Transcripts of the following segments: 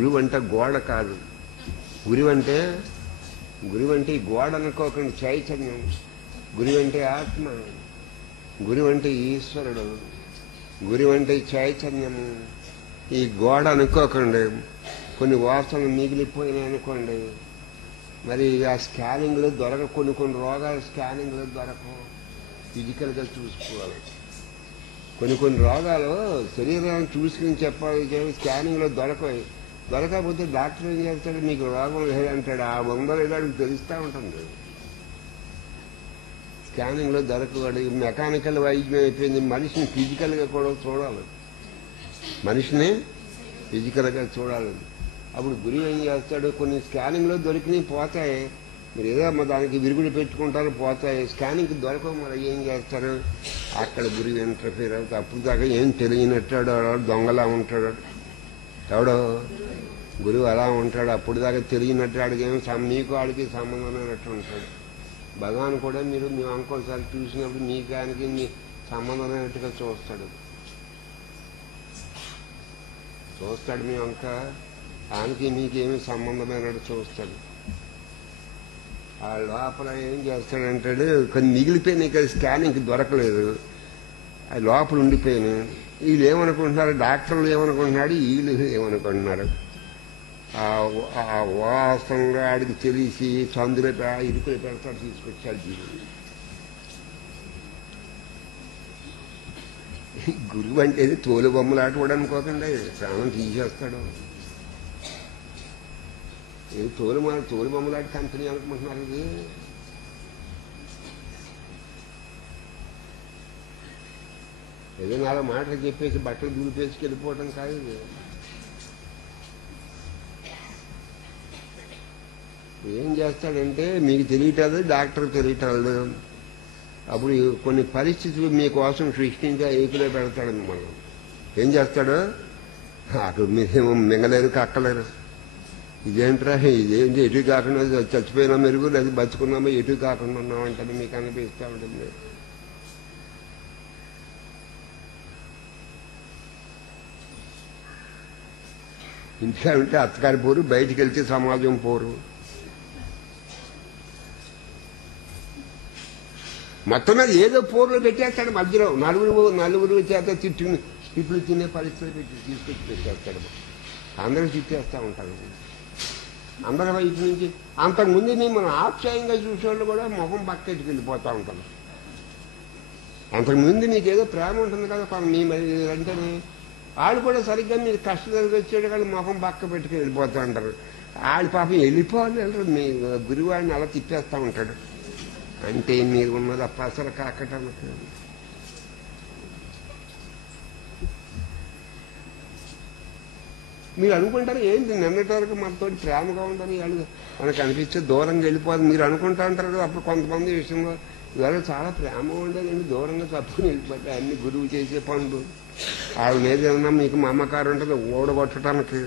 గురువు అంటే గోడ కాదు. గురువు అంటే ఈ గోడ అనుకోకుండా చైతన్యం. గురువు అంటే ఆత్మ. గురువు అంటే ఈశ్వరుడు. గురువు అంటే చైతన్యము. ఈ గోడ అనుకోకండి. కొన్ని వాసనలు మిగిలిపోయినాయి అనుకోండి, మరి ఆ స్కానింగ్లో కొన్ని రోగాలు స్కానింగ్లో దొరకవు. ఫిజికల్గా చూసుకోవాలి. కొన్ని రోగాలు శరీరాన్ని చూసుకుని చెప్పాలి, స్కానింగ్లో దొరకకపోతే డాక్టర్ ఏం చేస్తాడు, మీకు రోగం లేదంటాడు. ఆ లేదాడికి తెలుస్తూ ఉంటుంది. స్కానింగ్లో దొరకవాడు. మెకానికల్ వైద్యం అయిపోయింది. మనిషిని ఫిజికల్గా కూడా చూడాలి. మనిషిని ఫిజికల్గా చూడాలి. అప్పుడు గురువు ఏం చేస్తాడు, కొన్ని స్కానింగ్లో దొరికినవి పోతాయి. మీరు ఏదో దానికి విరుగుడు పెట్టుకుంటారు, పోతాయి. స్కానింగ్కి దొరకవు. మరి ఏం చేస్తారు, అక్కడ గురువు ఇంటర్ఫీర్ అవుతాడు. అప్పుడు దాకా ఏం తెలియనట్టాడు, దొంగలా ఉంటాడు. ఎవడో గురువు అలా ఉంటాడు. అప్పుడు దాకా తెలియనట్టు ఆడికేమో మీకు ఆడికి సంబంధమైనట్టు ఉంటాడు. భగవాన్ కూడా మీరు మేము ఇంకోసారి చూసినప్పుడు మీకు ఆయనకి మీ సంబంధమైనట్టుగా చూస్తాడు. మీ వంక ఆయనకి మీకేమీ సంబంధమైనట్టు చూస్తాడు. ఆ లోపల ఏం చేస్తాడంటాడు, కొన్ని మిగిలిపోయినాయి కదా, స్కానింగ్కి దొరకలేదు, అది లోపల ఉండిపోయినాయి. వీళ్ళు ఏమనుకుంటున్నారు, డాక్టర్లు ఏమనుకుంటున్నాడు, వీళ్ళు ఏమనుకుంటున్నారు. ఆ వాసనగా ఆడికి తెలిసి చందులో ఇరుకులు పెడతాడు, తీసుకొచ్చాడు జీవుడు. గురువు అంటే తోలు బొమ్మలు ఆటవాడు అనుకోకండి, ప్రాణం తీసేస్తాడు. తోలు బొమ్మలాంటి కంపెనీ అనుకుంటున్నారు. ఇది ఏదో నాలుగు మాటలు చెప్పేసి బట్టలు దూరిపేసి వెళ్ళిపోవటం కాదు. ఇది ఏం చేస్తాడంటే మీకు తెలియటాదు, డాక్టర్ తెలియటాదు. అప్పుడు కొన్ని పరిస్థితులు మీకోసం సృష్టించా ఏకులో పెడతాడు. మిమ్మల్ని ఏం చేస్తాడు, అక్కడ మీరేమో మింగలేరు కక్కలేరు. ఇదేంట్రా, ఇదేంటి ఎటు కాకుండా చచ్చిపోయినా మెరుగు, లేదా బతుకున్నామో ఎటు కాకుండా ఉన్నామంటే మీకు అనిపిస్తూ ఉంటుంది. ఇంటికా ఉంటే అత్తగారి పోరు, బయటికి వెళ్తే సమాజం పోరు. మొత్తం మీద ఏదో పోరులో పెట్టేస్తాడు. మధ్యలో నలుగురు చేత తిట్లు తినే పరిస్థితులు తీసుకొచ్చి పెట్టేస్తాడు. అందరూ తిట్టేస్తూ ఉంటారు. అందరి వైపు నుంచి అంతకుముందు మిమ్మల్ని ఆప్యాయంగా చూసేవాళ్ళు కూడా ముఖం పక్కెట్టుకు వెళ్ళిపోతూ ఉంటారు. అంతకుముందు మీకు ఏదో ప్రేమ ఉంటుంది కదా మీ వెంటనే వాళ్ళు కూడా సరిగ్గా మీరు కష్టం వచ్చాడు కానీ ముఖం పక్క పెట్టుకు వెళ్ళిపోతూ ఉంటారు. వాళ్ళు పాపం వెళ్ళిపోవాలి. మీ గురువాడిని అలా తిప్పేస్తూ ఉంటాడు. అంటే మీరు ఉన్నది ఆ పసర కాకటం. మీరు అనుకుంటారు ఏంటి నిన్నటి వరకు మనతో ప్రేమగా ఉందని వాళ్ళు మనకు అనిపిస్తే దూరంగా వెళ్ళిపోదు మీరు అనుకుంటా ఉంటారు కదా. అప్పుడు కొంతమంది విషయంలో ఇవాళ చాలా ప్రేమ ఉండేది, దూరంగా తప్పుకుని వెళ్ళిపోతాయి. అన్ని గురువు చేసే పనులు వాళ్ళ మీద ఏమన్నా మీకు మమకారం ఉంటుంది ఓడగొట్టడానికి.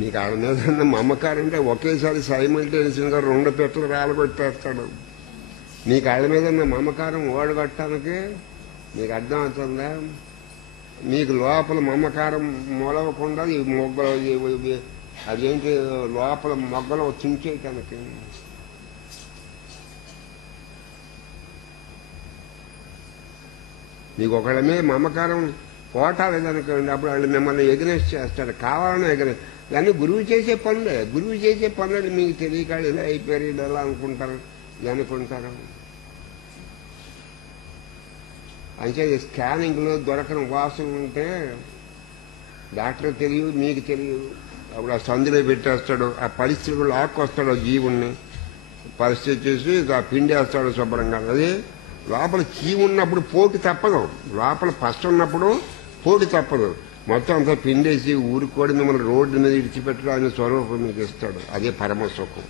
మీకు వాళ్ళ మీద ఉన్న మమకారం అంటే ఒకేసారి సైమల్టేనియస్గా 2 పెట్టలు రాలగొట్టేస్తాడు. మీకు వాళ్ళ మీద ఉన్న మమకారం ఓడగొట్టడానికి మీకు అర్థం అవుతుందా? మీకు లోపల మమకారం మొలవకుండా ఈ మొగ్గలు అదేంటి లోపల మొగ్గలు తుంచేయటానికి. మీకు ఒకళ్ళ మీద మమకారం పోటాలేదనుకోండి, అప్పుడు వాళ్ళు మిమ్మల్ని ఎగ్నెస్ట్ చేస్తాడు, కావాలని ఎగ్నెస్ట్. దాన్ని గురువు చేసే పనులే. గురువు చేసే పనులు మీకు తెలియకాడు ఇలా అయిపోయారు, ఇలా అనుకుంటారు, ఇలా అనుకుంటారు. అంటే స్కానింగ్లో దొరకని వాసన ఉంటే డాక్టర్ తెలియదు, మీకు తెలియదు. అప్పుడు ఆ సందులో పెట్టేస్తాడు. ఆ పరిస్థితులు లాక్కొస్తాడు జీవుణ్ణి. పరిస్థితి చూసి ఆ పిండేస్తాడు శుభ్రంగా. అదే లోపల కీ ఉన్నప్పుడు పోటీ తప్పదు. లోపల ఫస్ట్ ఉన్నప్పుడు పోటీ తప్పదు. మొత్తం అంతా పిండేసి ఊరుకోడి మిమ్మల్ని రోడ్డు మీద ఇడిచిపెట్టడం ఆయన స్వరూపం మీకు ఇస్తాడు. అదే పరమ సుఖం.